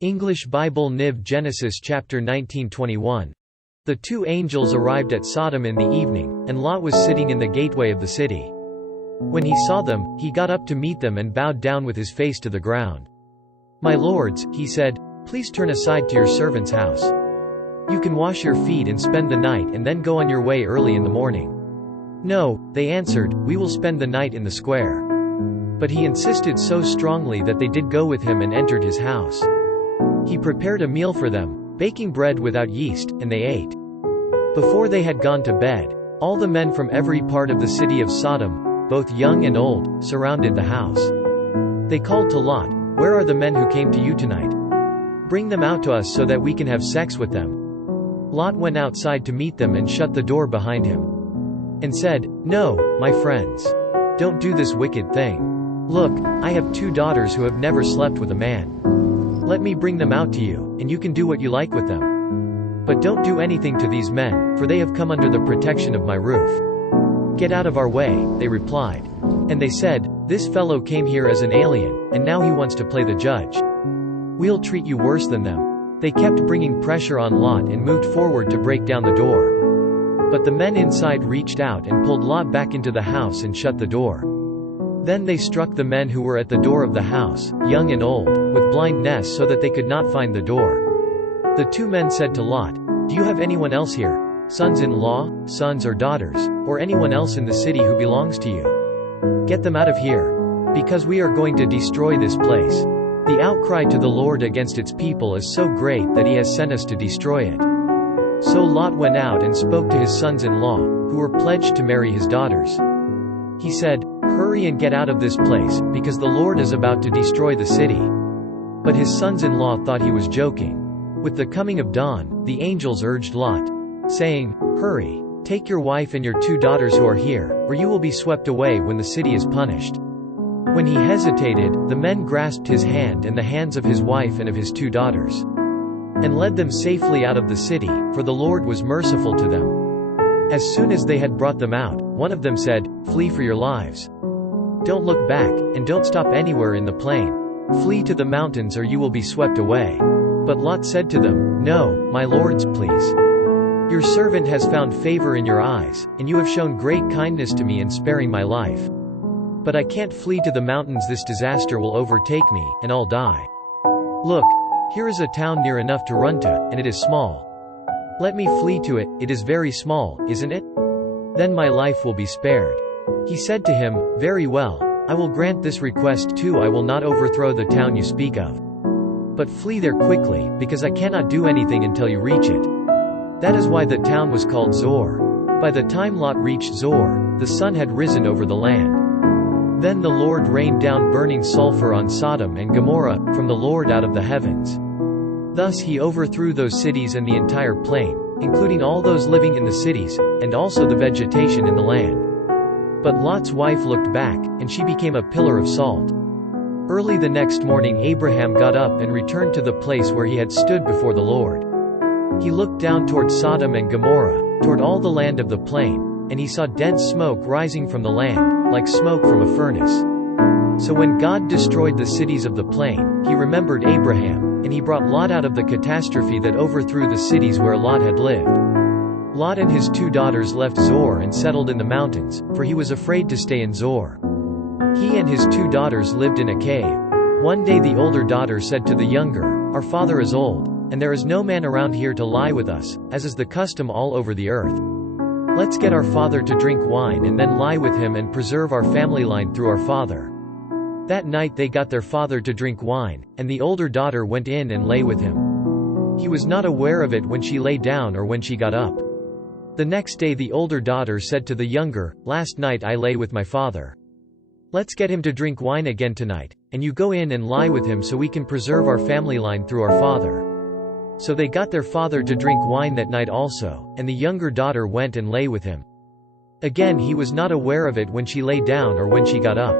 English Bible Nib Genesis chapter 19:21. The two angels arrived at Sodom in the evening, and Lot was sitting in the gateway of the city. When he saw them, he got up to meet them and bowed down with his face to the ground. "My lords," he said, "please turn aside to your servant's house. You can wash your feet and spend the night and then go on your way early in the morning." "No," they answered, "we will spend the night in the square." But he insisted so strongly that they did go with him and entered his house. He prepared a meal for them, baking bread without yeast, and they ate. Before they had gone to bed, all the men from every part of the city of Sodom, both young and old, surrounded the house. They called to Lot, "Where are the men who came to you tonight? Bring them out to us so that we can have sex with them." Lot went outside to meet them and shut the door behind him. And said, "No, my friends. Don't do this wicked thing. Look, I have 2 daughters who have never slept with a man. Let me bring them out to you, and you can do what you like with them. But don't do anything to these men, for they have come under the protection of my roof." "Get out of our way," they replied. And they said, "This fellow came here as an alien, and now he wants to play the judge. We'll treat you worse than them." They kept bringing pressure on Lot and moved forward to break down the door. But the men inside reached out and pulled Lot back into the house and shut the door. Then they struck the men who were at the door of the house, young and old, with blindness so that they could not find the door. The 2 men said to Lot, "Do you have anyone else here? Sons-in-law, sons or daughters, or anyone else in the city who belongs to you? Get them out of here. Because we are going to destroy this place. The outcry to the Lord against its people is so great that he has sent us to destroy it." So Lot went out and spoke to his sons-in-law, who were pledged to marry his daughters. He said, "Hurry and get out of this place, because the Lord is about to destroy the city." But his sons-in-law thought he was joking. With the coming of dawn, the angels urged Lot, saying, "Hurry, take your wife and your 2 daughters who are here, or you will be swept away when the city is punished." When he hesitated, the men grasped his hand and the hands of his wife and of his 2 daughters, and led them safely out of the city, for the Lord was merciful to them. As soon as they had brought them out, one of them said, "Flee for your lives. Don't look back, and don't stop anywhere in the plain. Flee to the mountains or you will be swept away." But Lot said to them, "No, my lords, please. Your servant has found favor in your eyes, and you have shown great kindness to me in sparing my life. But I can't flee to the mountains. This disaster will overtake me, and I'll die. Look, here is a town near enough to run to, and it is small. Let me flee to it, it is very small, isn't it? Then my life will be spared." He said to him, "Very well, I will grant this request too. I will not overthrow the town you speak of. But flee there quickly, because I cannot do anything until you reach it." That is why the town was called Zor. By the time Lot reached Zor, the sun had risen over the land. Then the Lord rained down burning sulfur on Sodom and Gomorrah, from the Lord out of the heavens. Thus he overthrew those cities and the entire plain, including all those living in the cities, and also the vegetation in the land. But Lot's wife looked back, and she became a pillar of salt. Early the next morning Abraham got up and returned to the place where he had stood before the Lord. He looked down toward Sodom and Gomorrah, toward all the land of the plain, and he saw dense smoke rising from the land, like smoke from a furnace. So when God destroyed the cities of the plain, he remembered Abraham, and he brought Lot out of the catastrophe that overthrew the cities where Lot had lived. Lot and his 2 daughters left Zor and settled in the mountains, for he was afraid to stay in Zor. He and his 2 daughters lived in a cave. One day the older daughter said to the younger, "Our father is old, and there is no man around here to lie with us, as is the custom all over the earth. Let's get our father to drink wine and then lie with him and preserve our family line through our father." That night they got their father to drink wine, and the older daughter went in and lay with him. He was not aware of it when she lay down or when she got up. The next day the older daughter said to the younger, "Last night I lay with my father. Let's get him to drink wine again tonight, and you go in and lie with him so we can preserve our family line through our father." So they got their father to drink wine that night also, and the younger daughter went and lay with him. Again he was not aware of it when she lay down or when she got up.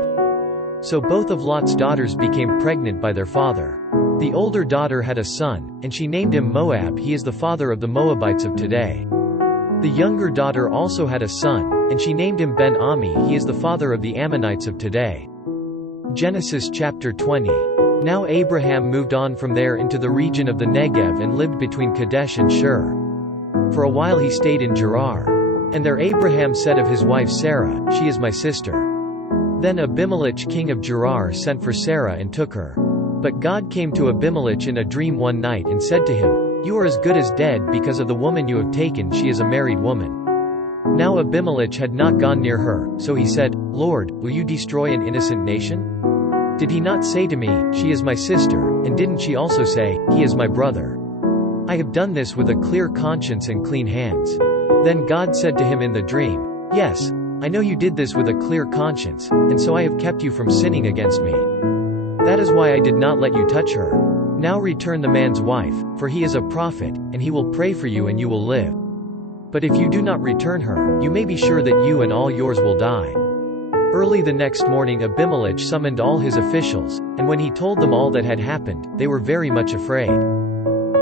So both of Lot's daughters became pregnant by their father. The older daughter had a son, and she named him Moab. He is the father of the Moabites of today. The younger daughter also had a son, and she named him Ben-Ami. He is the father of the Ammonites of today. Genesis chapter 20. Now Abraham moved on from there into the region of the Negev and lived between Kadesh and Shur. For a while he stayed in Gerar. And there Abraham said of his wife Sarah, "She is my sister." Then Abimelech king of Gerar sent for Sarah and took her. But God came to Abimelech in a dream one night and said to him, "You are as good as dead because of the woman you have taken. She is a married woman." Now Abimelech had not gone near her, so he said, "Lord, will you destroy an innocent nation? Did he not say to me, 'She is my sister,' and didn't she also say, 'He is my brother'? I have done this with a clear conscience and clean hands." Then God said to him in the dream, "Yes, I know you did this with a clear conscience, and so I have kept you from sinning against me. That is why I did not let you touch her. Now return the man's wife, for he is a prophet, and he will pray for you and you will live. But if you do not return her, you may be sure that you and all yours will die." Early the next morning Abimelech summoned all his officials, and when he told them all that had happened, they were very much afraid.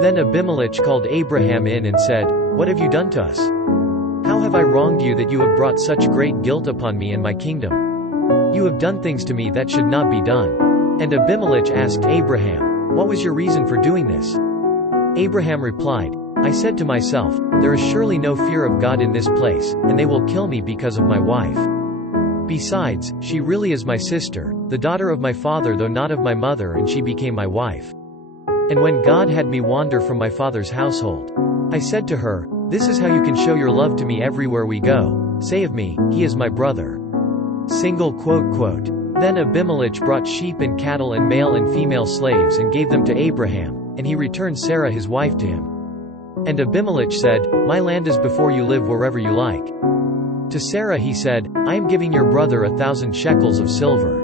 Then Abimelech called Abraham in and said, "What have you done to us? How have I wronged you that you have brought such great guilt upon me and my kingdom? You have done things to me that should not be done." And Abimelech asked Abraham, "What was your reason for doing this?" Abraham replied, "I said to myself, 'There is surely no fear of God in this place, and they will kill me because of my wife. Besides, she really is my sister, the daughter of my father though not of my mother, and she became my wife. And when God had me wander from my father's household, I said to her, This is how you can show your love to me everywhere we go. Say of me, he is my brother.'" Then Abimelech brought sheep and cattle and male and female slaves and gave them to Abraham, and he returned Sarah his wife to him. And Abimelech said, "My land is before you, live wherever you like." To Sarah he said, "I am giving your brother 1,000 shekels of silver.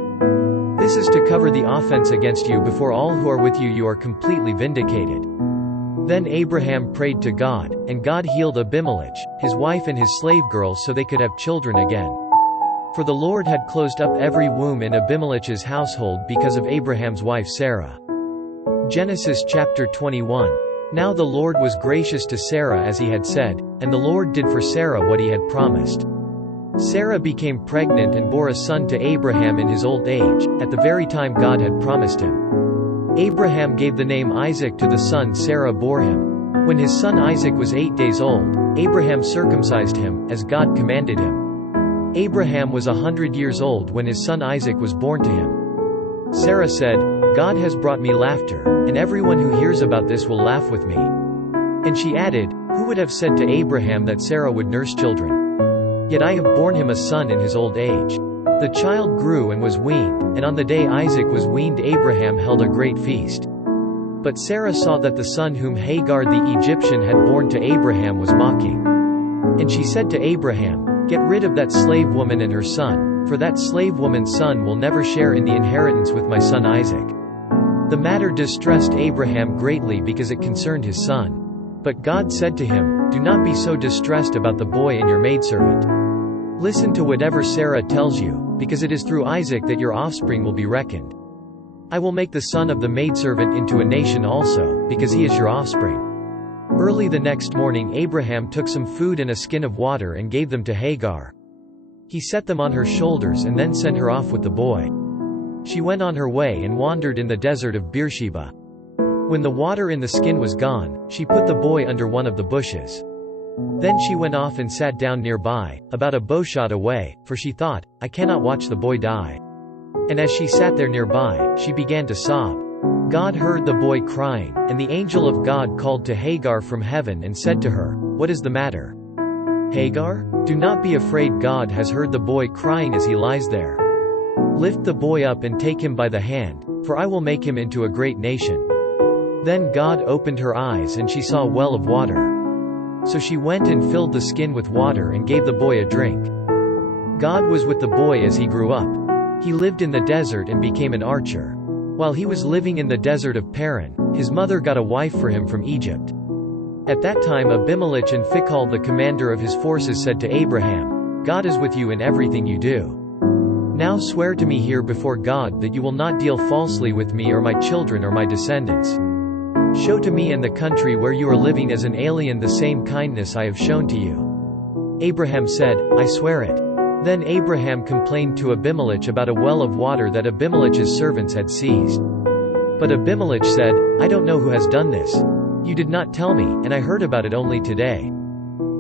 This is to cover the offense against you before all who are with you. You are completely vindicated." Then Abraham prayed to God, and God healed Abimelech, his wife and his slave girls so they could have children again. For the Lord had closed up every womb in Abimelech's household because of Abraham's wife Sarah. Genesis chapter 21. Now the Lord was gracious to Sarah as he had said, and the Lord did for Sarah what he had promised. Sarah became pregnant and bore a son to Abraham in his old age, at the very time God had promised him. Abraham gave the name Isaac to the son Sarah bore him. When his son Isaac was 8 days old, Abraham circumcised him, as God commanded him. Abraham was 100 years old when his son Isaac was born to him. Sarah said, "God has brought me laughter, and everyone who hears about this will laugh with me." And she added, "Who would have said to Abraham that Sarah would nurse children? Yet I have borne him a son in his old age." The child grew and was weaned, and on the day Isaac was weaned Abraham held a great feast. But Sarah saw that the son whom Hagar the Egyptian had borne to Abraham was mocking. And she said to Abraham, "Get rid of that slave woman and her son, for that slave woman's son will never share in the inheritance with my son Isaac." The matter distressed Abraham greatly because it concerned his son. But God said to him, "Do not be so distressed about the boy and your maidservant. Listen to whatever Sarah tells you, because it is through Isaac that your offspring will be reckoned. I will make the son of the maidservant into a nation also, because he is your offspring." Early the next morning Abraham took some food and a skin of water and gave them to Hagar. He set them on her shoulders and then sent her off with the boy. She went on her way and wandered in the desert of Beersheba. When the water in the skin was gone, she put the boy under one of the bushes. Then she went off and sat down nearby, about a bowshot away, for she thought, "I cannot watch the boy die." And as she sat there nearby, she began to sob. God heard the boy crying, and the angel of God called to Hagar from heaven and said to her, "What is the matter? Hagar? Do not be afraid, God has heard the boy crying as he lies there. Lift the boy up and take him by the hand, for I will make him into a great nation." Then God opened her eyes and she saw a well of water. So she went and filled the skin with water and gave the boy a drink. God was with the boy as he grew up. He lived in the desert and became an archer. While he was living in the desert of Paran, his mother got a wife for him from Egypt. At that time Abimelech and Phicol the commander of his forces said to Abraham, "God is with you in everything you do. Now swear to me here before God that you will not deal falsely with me or my children or my descendants. Show to me and the country where you are living as an alien the same kindness I have shown to you." Abraham said, "I swear it." Then Abraham complained to Abimelech about a well of water that Abimelech's servants had seized. But Abimelech said, I don't know who has done this. You did not tell me, and I heard about it only today.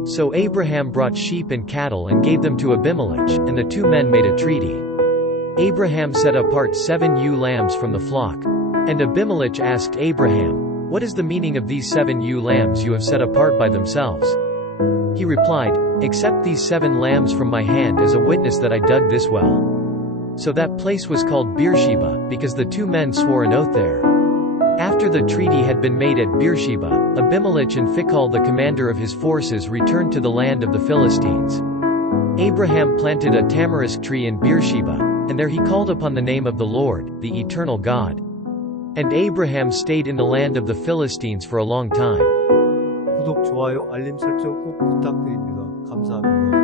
So Abraham brought sheep and cattle and gave them to Abimelech, and the two men made a treaty. Abraham set apart 7 ewe lambs from the flock. And Abimelech asked Abraham, What is the meaning of these 7 ewe lambs you have set apart by themselves? He replied, Accept these 7 lambs from my hand as a witness that I dug this well. So that place was called Beersheba, because the two men swore an oath there. After the treaty had been made at Beersheba, Abimelech and Phicol the commander of his forces returned to the land of the Philistines. Abraham planted a tamarisk tree in Beersheba, and there he called upon the name of the Lord, the eternal God. And Abraham stayed in the land of the Philistines for a long time. 구독, 좋아요, 알림 설정 꼭 부탁드립니다. 감사합니다.